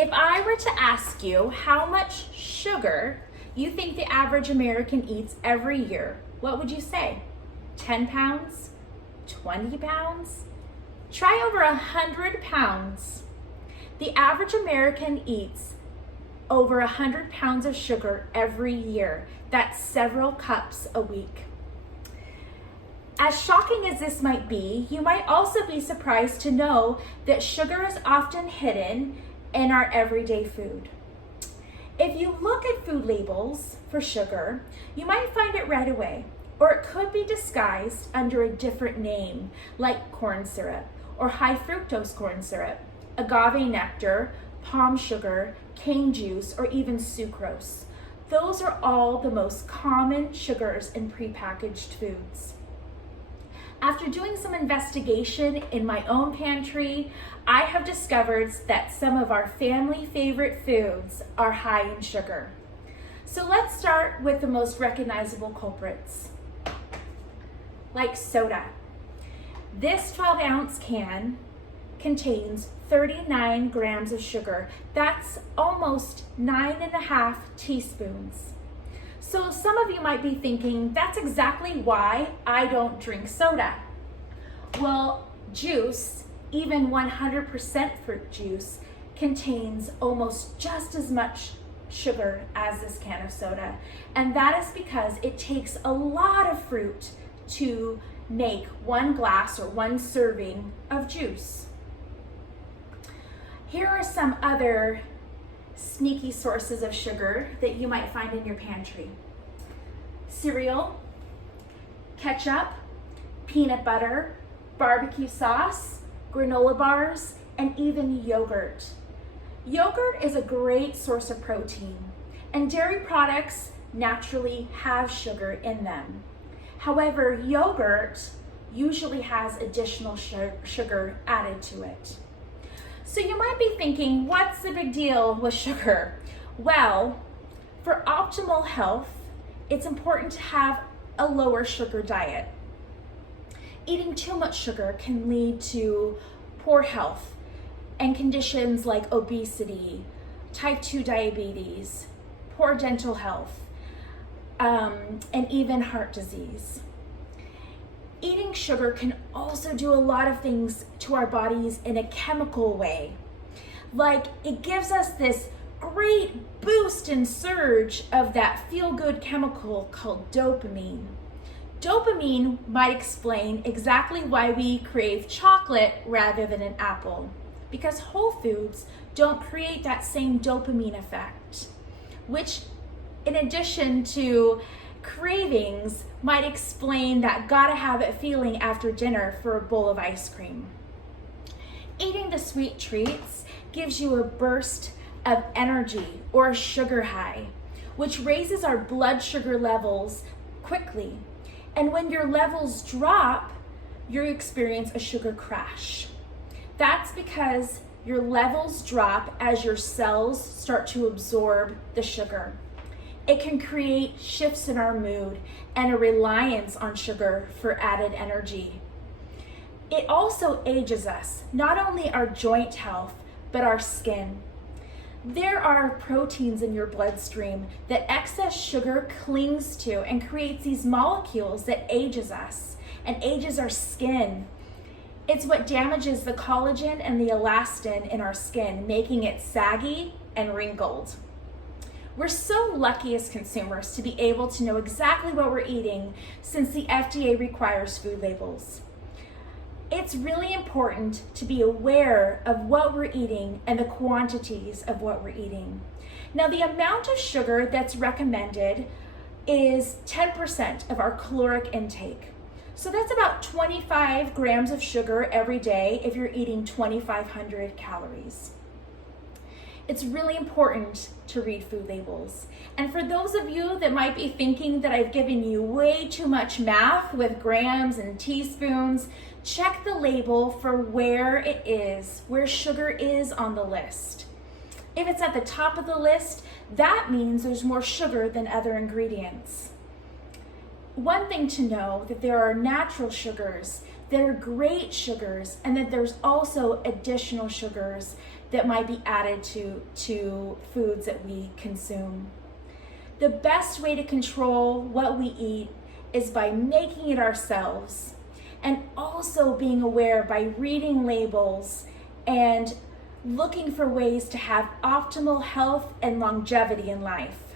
If I were to ask you how much sugar you think the average American eats every year, what would you say? 10 pounds? 20 pounds? Try over 100 pounds. The average American eats over 100 pounds of sugar every year. That's several cups a week. As shocking as this might be, you might also be surprised to know that sugar is often hidden in our everyday food. If you look at food labels for sugar, you might find it right away, or it could be disguised under a different name, like corn syrup, or high fructose corn syrup, agave nectar, palm sugar, cane juice, or even sucrose. Those are all the most common sugars in prepackaged foods. After doing some investigation in my own pantry, I have discovered that some of our family favorite foods are high in sugar. So let's start with the most recognizable culprits, like soda. This 12-ounce can contains 39 grams of sugar. That's almost 9.5 teaspoons. So some of you might be thinking, that's exactly why I don't drink soda. Well, juice, even 100% fruit juice, contains almost just as much sugar as this can of soda. And that is because it takes a lot of fruit to make one glass or one serving of juice. Here are some other sneaky sources of sugar that you might find in your pantry. Cereal, ketchup, peanut butter, barbecue sauce, granola bars, and even yogurt. Yogurt is a great source of protein, and dairy products naturally have sugar in them. However, yogurt usually has additional sugar added to it. So you might be thinking, what's the big deal with sugar? Well, for optimal health, it's important to have a lower sugar diet. Eating too much sugar can lead to poor health and conditions like obesity, type 2 diabetes, poor dental health, and even heart disease. Eating sugar can also do a lot of things to our bodies in a chemical way. Like, it gives us this great boost and surge of that feel-good chemical called dopamine. Dopamine might explain exactly why we crave chocolate rather than an apple, because whole foods don't create that same dopamine effect, which, in addition to cravings, might explain that gotta have it feeling after dinner for a bowl of ice cream. Eating the sweet treats gives you a burst of energy or a sugar high, which raises our blood sugar levels quickly. And when your levels drop, you experience a sugar crash. That's because your levels drop as your cells start to absorb the sugar. It can create shifts in our mood and a reliance on sugar for added energy. It also ages us, not only our joint health, but our skin. There are proteins in your bloodstream that excess sugar clings to and creates these molecules that ages us and ages our skin. It's what damages the collagen and the elastin in our skin, making it saggy and wrinkled. We're so lucky as consumers to be able to know exactly what we're eating since the FDA requires food labels. It's really important to be aware of what we're eating and the quantities of what we're eating. Now, the amount of sugar that's recommended is 10% of our caloric intake. So that's about 25 grams of sugar every day if you're eating 2,500 calories. It's really important to read food labels. And for those of you that might be thinking that I've given you way too much math with grams and teaspoons, check the label for where it is, where sugar is on the list. If it's at the top of the list, that means there's more sugar than other ingredients. One thing to know that there are natural sugars that are great sugars, and that there's also additional sugars that might be added to foods that we consume. The best way to control what we eat is by making it ourselves, and also being aware by reading labels and looking for ways to have optimal health and longevity in life.